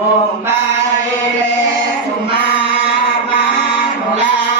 Om Bale Tumama Nulai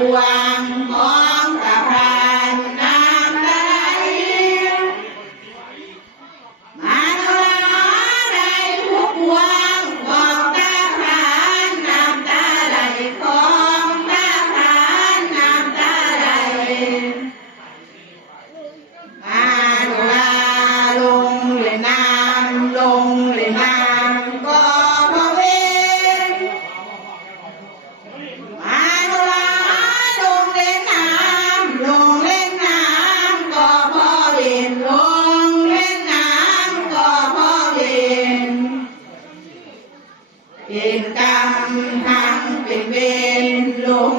Wow. เป็นกรรมทางเป็นเวรลง